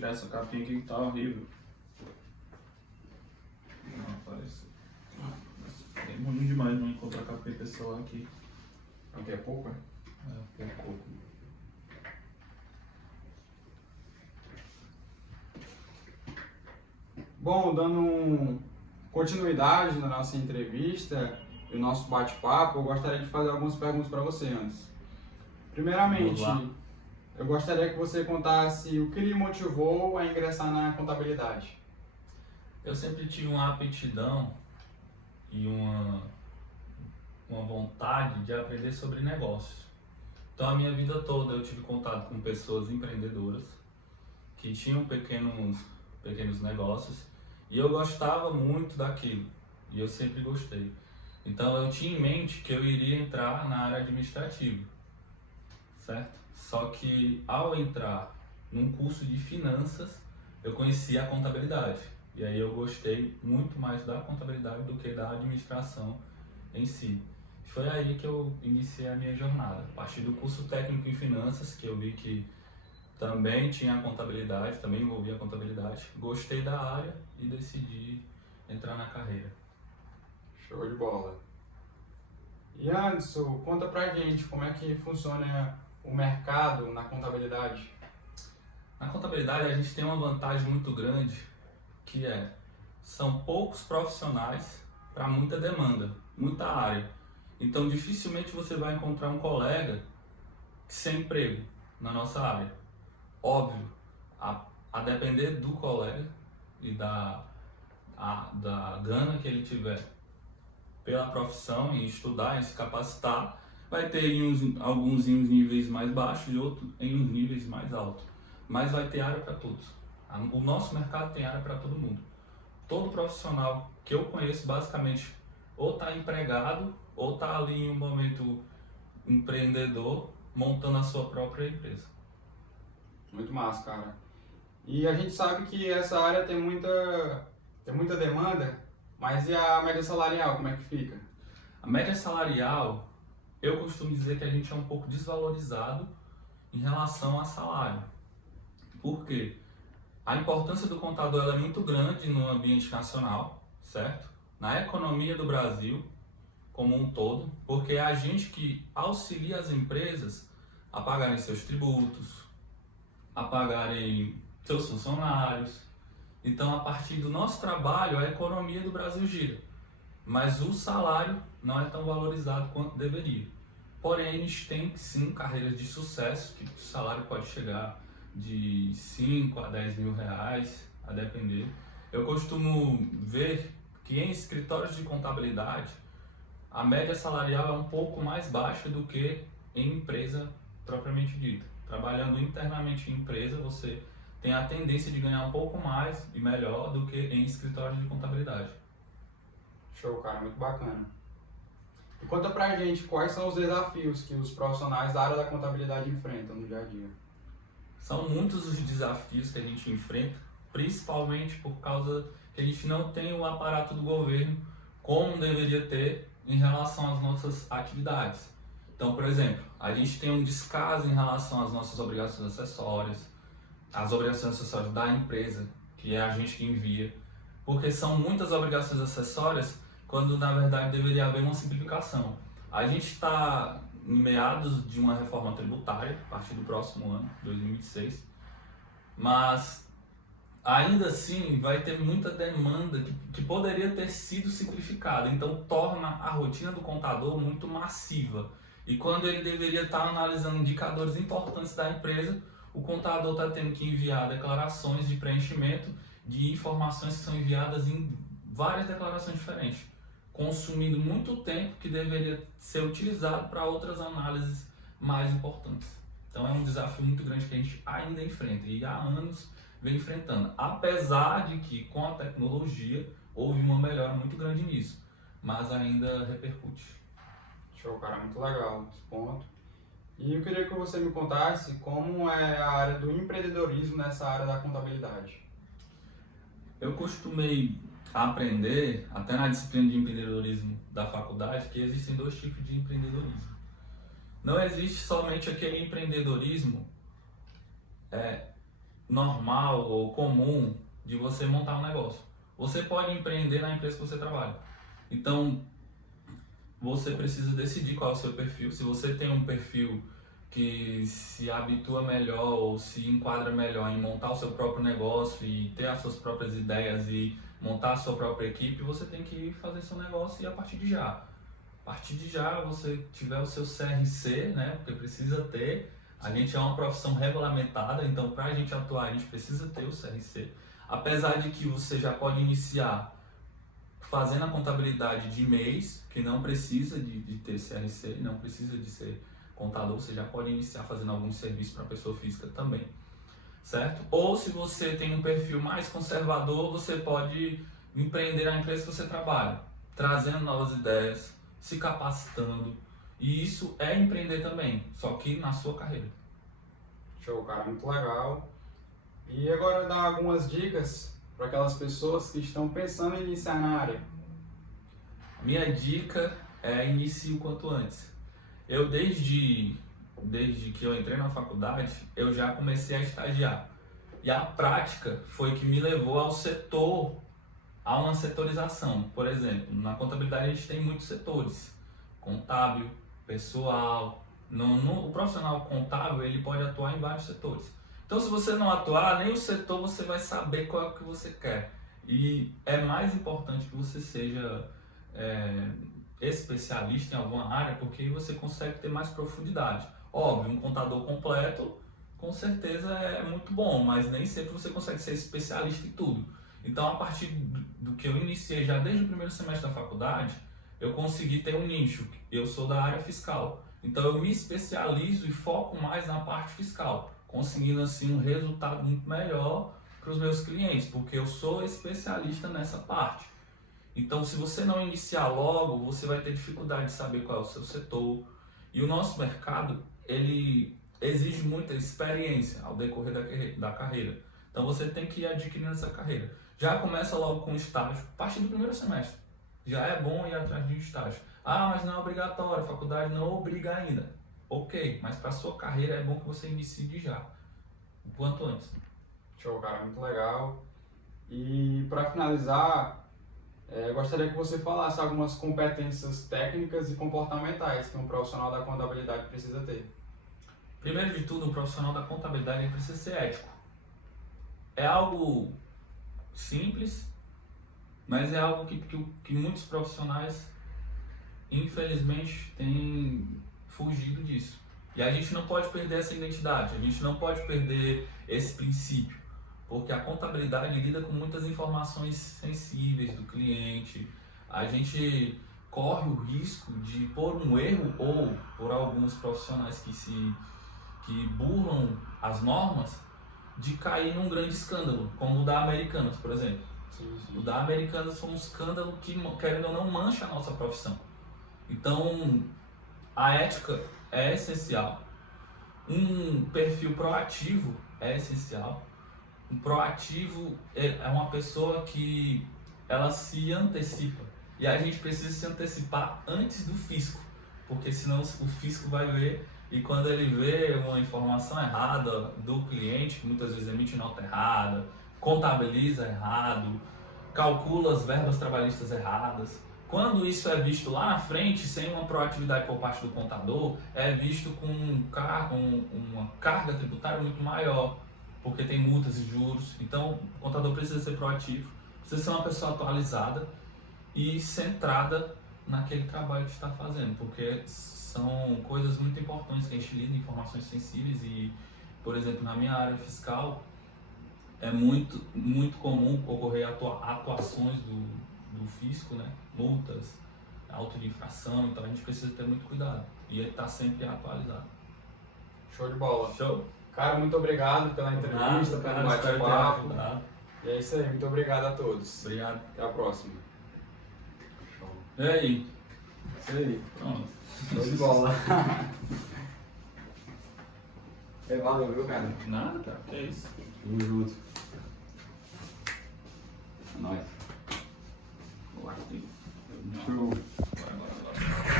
tirar essa capinha aqui que tá horrível. Não aparece. Tem ruim demais não encontrar capinha pessoal aqui. Aqui é pouco, né? É, pouco. Bom, dando continuidade na nossa entrevista e o nosso bate-papo, eu gostaria de fazer algumas perguntas para você antes. Primeiramente, eu gostaria que você contasse o que lhe motivou a ingressar na contabilidade. Eu sempre tive uma aptidão e uma vontade de aprender sobre negócios. Então a minha vida toda eu tive contato com pessoas empreendedoras que tinham pequenos negócios e eu gostava muito daquilo e eu sempre gostei. Então eu tinha em mente que eu iria entrar na área administrativa, certo? Só que ao entrar num curso de finanças eu conheci a contabilidade e aí eu gostei muito mais da contabilidade do que da administração em si. Foi aí que eu iniciei a minha jornada, a partir do curso técnico em finanças, que eu vi que também tinha a contabilidade, também envolvia a contabilidade. Gostei da área e decidi entrar na carreira. Show de bola. E Anderson, conta pra gente como é que funciona o mercado na contabilidade. Na contabilidade a gente tem uma vantagem muito grande, que são poucos profissionais para muita demanda, muita área. Então dificilmente você vai encontrar um colega sem emprego na nossa área. Óbvio, a depender do colega e da gana que ele tiver pela profissão, em estudar, em se capacitar, vai ter alguns em uns níveis mais baixos e outros em uns níveis mais altos. Mas vai ter área para todos. O nosso mercado tem área para todo mundo. Todo profissional que eu conheço, basicamente, ou está empregado, ou está ali em um momento empreendedor, montando a sua própria empresa. Muito massa, cara. E a gente sabe que essa área tem muita demanda, mas e a média salarial, como é que fica? A média salarial, eu costumo dizer que a gente é um pouco desvalorizado em relação a salário. Por quê? A importância do contador ela é muito grande no ambiente nacional, certo? Na economia do Brasil como um todo, porque é a gente que auxilia as empresas a pagarem seus tributos, a pagarem seus funcionários. Então, a partir do nosso trabalho, a economia do Brasil gira. Mas o salário não é tão valorizado quanto deveria. Porém, a gente tem sim carreiras de sucesso, que o salário pode chegar de 5 a 10 mil reais, a depender. Eu costumo ver que em escritórios de contabilidade, a média salarial é um pouco mais baixa do que em empresa propriamente dita. Trabalhando internamente em empresa, você tem a tendência de ganhar um pouco mais e melhor do que em escritórios de contabilidade. Show, cara, muito bacana. E conta pra gente quais são os desafios que os profissionais da área da contabilidade enfrentam no dia a dia. São muitos os desafios que a gente enfrenta, principalmente por causa que a gente não tem o aparato do governo como deveria ter em relação às nossas atividades. Então, por exemplo, a gente tem um descaso em relação às nossas obrigações acessórias, as obrigações acessórias da empresa, que é a gente que envia, porque são muitas obrigações acessórias quando na verdade deveria haver uma simplificação. A gente está em meados de uma reforma tributária, a partir do próximo ano, 2026, mas ainda assim vai ter muita demanda que poderia ter sido simplificada, então torna a rotina do contador muito massiva. E quando ele deveria estar analisando indicadores importantes da empresa, o contador está tendo que enviar declarações de preenchimento de informações que são enviadas em várias declarações diferentes, consumindo muito tempo que deveria ser utilizado para outras análises mais importantes. Então é um desafio muito grande que a gente ainda enfrenta e há anos vem enfrentando, apesar de que com a tecnologia houve uma melhora muito grande nisso, mas ainda repercute. Show, cara, muito legal esse ponto. E eu queria que você me contasse como é a área do empreendedorismo nessa área da contabilidade. Eu costumei aprender, até na disciplina de empreendedorismo da faculdade, que existem dois tipos de empreendedorismo. Não existe somente aquele empreendedorismo normal ou comum de você montar um negócio. Você pode empreender na empresa que você trabalha. Então, você precisa decidir qual é o seu perfil. Se você tem um perfil que se habitua melhor ou se enquadra melhor em montar o seu próprio negócio e ter as suas próprias ideias e montar a sua própria equipe, você tem que fazer seu negócio e a partir de já. A partir de já você tiver o seu CRC, né, porque precisa ter. A gente é uma profissão regulamentada, então para a gente atuar a gente precisa ter o CRC. Apesar de que você já pode iniciar fazendo a contabilidade de mês, que não precisa de ter CRC, não precisa de ser contador, você já pode iniciar fazendo algum serviço para pessoa física também, certo? Ou se você tem um perfil mais conservador, você pode empreender na empresa que você trabalha, trazendo novas ideias, se capacitando, e isso é empreender também, só que na sua carreira. Show, cara, muito legal. E agora dar algumas dicas para aquelas pessoas que estão pensando em iniciar na área. Minha dica é inicie o quanto antes. Eu desde que eu entrei na faculdade, eu já comecei a estagiar. E a prática foi que me levou ao setor, a uma setorização. Por exemplo, na contabilidade a gente tem muitos setores. Contábil, pessoal. O profissional contábil ele pode atuar em vários setores. Então se você não atuar, nem o setor você vai saber qual é o que você quer. E é mais importante que você seja especialista em alguma área, porque você consegue ter mais profundidade. Óbvio, um contador completo com certeza é muito bom, mas nem sempre você consegue ser especialista em tudo. Então a partir do que eu iniciei já desde o primeiro semestre da faculdade, eu consegui ter um nicho. Eu sou da área fiscal, então eu me especializo e foco mais na parte fiscal, conseguindo assim um resultado muito melhor para os meus clientes, porque eu sou especialista nessa parte. Então, se você não iniciar logo, você vai ter dificuldade de saber qual é o seu setor. E o nosso mercado, ele exige muita experiência ao decorrer da carreira. Então, você tem que ir adquirindo essa carreira. Já começa logo com estágio, a partir do primeiro semestre. Já é bom ir atrás de um estágio. Ah, mas não é obrigatório, a faculdade não obriga ainda. Ok, mas para a sua carreira é bom que você inicie de já, o quanto antes. Show, cara, muito legal. E para finalizar, eu gostaria que você falasse algumas competências técnicas e comportamentais que um profissional da contabilidade precisa ter. Primeiro de tudo, um profissional da contabilidade precisa ser ético. É algo simples, mas é algo que muitos profissionais, infelizmente, têm fugido disso. E a gente não pode perder essa identidade, a gente não pode perder esse princípio, porque a contabilidade lida com muitas informações sensíveis do cliente. A gente corre o risco de, por um erro ou por alguns profissionais que burlam as normas, de cair num grande escândalo, como o da Americanas, por exemplo. Sim. O da Americanas foi um escândalo que, querendo ou não, mancha a nossa profissão. Então, a ética é essencial. Um perfil proativo é essencial. Um proativo é uma pessoa que ela se antecipa. E a gente precisa se antecipar antes do fisco, porque senão o fisco vai ver, e quando ele vê uma informação errada do cliente, que muitas vezes emite nota errada, contabiliza errado, calcula as verbas trabalhistas erradas. Quando isso é visto lá na frente, sem uma proatividade por parte do contador, é visto com uma carga tributária muito maior, porque tem multas e juros. Então, o contador precisa ser proativo, precisa ser uma pessoa atualizada e centrada naquele trabalho que está fazendo, porque são coisas muito importantes que a gente lida, informações sensíveis e, por exemplo, na minha área fiscal, é muito comum ocorrer atuações do fisco, né? Multas, auto de infração, então a gente precisa ter muito cuidado e estar sempre atualizado. Show de bola. Show? Cara, muito obrigado pela entrevista, pelo bate-papo. E é isso aí, muito obrigado a todos. Obrigado. Até a próxima. E aí? Isso aí. Pronto. Show de bola. Valeu, viu, cara? Nada, cara. Que é isso? Tamo junto. É nóis.